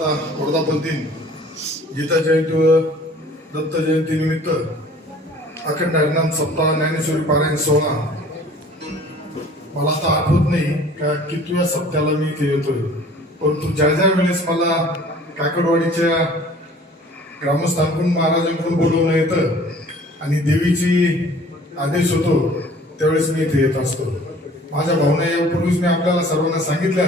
आता वर्धापन गीता जयंती व दत्त जयंती निमित्त अखंड हरिनाम सप्ताह ज्ञानेश्वरी पारायण सोहळा. मला आता आठवत नाही का कितव्या सप्त्याला मी इथे येतोय. परंतु ज्या ज्या वेळेस मला काकडवाडीच्या ग्रामस्थांकडून महाराजांकडून बोलवणं येतं आणि देवीची आदेश होतो त्यावेळेस मी इथे येत असतो. माझ्या भावना यापूर्वीच मी आपल्याला सर्वांना सांगितल्या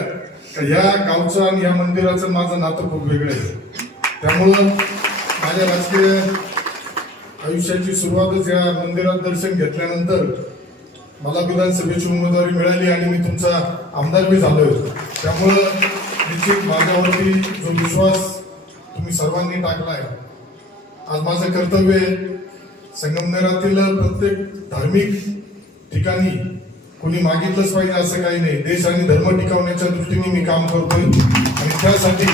का या गावचं आणि या मंदिराचं माझं नातं खूप वेगळं आहे. त्यामुळं माझ्या राजकीय आयुष्याची सुरुवातच या मंदिरात दर्शन घेतल्यानंतर मला विधानसभेची उमेदवारी मिळाली आणि मी तुमचा आमदार बी झालोय. त्यामुळं निश्चित माझ्यावरती जो विश्वास तुम्ही सर्वांनी टाकलाय आज माझं कर्तव्य संगमनेरातील प्रत्येक धार्मिक ठिकाणी कोणी मागितलंच पाहिजे असं काही नाही. देश आणि धर्म टिकवण्याच्या दृष्टीने मी काम करतोय. आणि त्यासाठी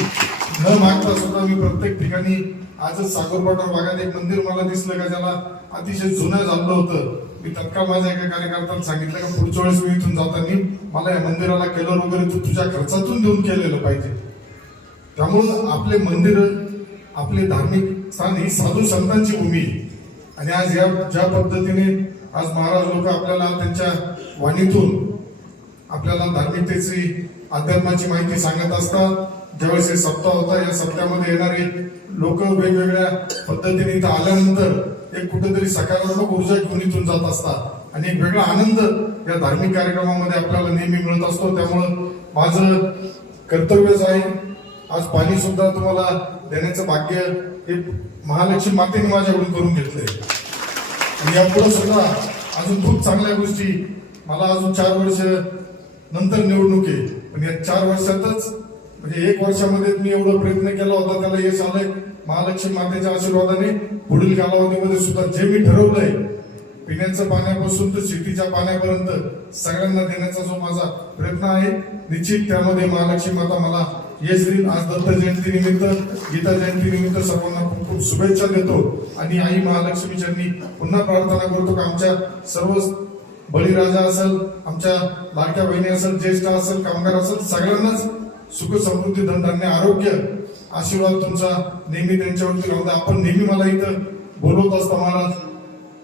न मागता सुद्धा मी प्रत्येक ठिकाणी आजच सागरपाटा भागात एक मंदिर मला दिसलं का ज्याला अतिशय जुनं झालं होतं. मी तत्काळ माझ्या एका कार्यकर्त्याला सांगितलं का पुढच्या वेळेस मी इथून जाताना मला या मंदिराला कलर वगैरे तू तुझ्या खर्चातून देऊन केलेलं पाहिजे. त्यामुळं आपले मंदिर आपले धार्मिक स्थान ही साधू संतांची भूमी. आणि आज या ज्या पद्धतीने आज महाराज लोक आपल्याला त्यांच्या वाणीतून आपल्याला धार्मिकतेची अध्यात्माची माहिती सांगत असतात. ज्यावेळेस हे सप्ताह होता या सप्त्यामध्ये येणारे लोक वेगवेगळ्या पद्धतीने इथं आल्यानंतर एक कुठेतरी सकारात्मक ऊर्जा घेऊन इथून जात असतात. आणि एक वेगळा आनंद या धार्मिक कार्यक्रमामध्ये आपल्याला नेहमी मिळत असतो. त्यामुळं माझं कर्तव्यच आहे आज पाणी सुद्धा तुम्हाला देण्याचं भाग्य हे महालक्ष्मी मातेने माझ्याकडून करून घेतलंय. आणि यापुढे सुद्धा अजून खूप चांगल्या गोष्टी मला अजून चार वर्ष नंतर निवडणूक आहे. पण या चार वर्षातच म्हणजे एक वर्षामध्ये मी एवढा प्रयत्न केला होता त्याला यश आलंय. महालक्ष्मी मातेच्या आशीर्वादाने पुढील कालावधीमध्ये सुद्धा जे मी ठरवलंय पिण्याच्या पाण्यापासून तर शेतीच्या पाण्यापर्यंत सगळ्यांना देण्याचा जो माझा प्रयत्न आहे निश्चित त्यामध्ये महालक्ष्मी माता मला यश देईल. आज दत्त जयंती निमित्त गीता जयंती निमित्त सर्वांना खूप खूप शुभेच्छा देतो. आणि आई महालक्ष्मीच्या मी पुन्हा प्रार्थना करतो की आमच्या सर्व बळीराजा असेल आमच्या लाडक्या बहिणी असेल ज्येष्ठ असेल कामगार असेल सगळ्यांनाच सुख समृद्धी धनधान्य आरोग्य आशीर्वाद तुमचा नेहमी त्यांच्यावरती राहू आपण नेहमी मला इथं बोलवत असता महाराज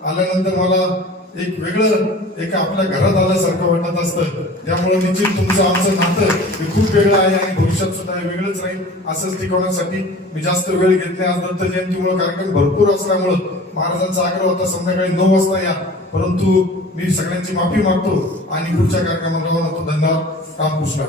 आल्यानंतर मला एक वेगळं एक आपल्या घरात आल्यासारखं वाटत असतं. त्यामुळे निश्चित तुमचं आमचं नातं हे खूप वेगळं आहे आणि भविष्यात सुद्धा हे वेगळंच राहील असंच टिकवण्यासाठी मी जास्त वेळ घेत नाही आज दत्त जयंतीमुळे कार्यक्रम भरपूर असल्यामुळं महाराजांचा आग्रह होता संध्याकाळी नऊ वाजता या. परंतु मी सगळ्यांची माफी मागतो आणि पुढच्या कार्यक्रमाला होतो धन्यवाद. रामकृष्ण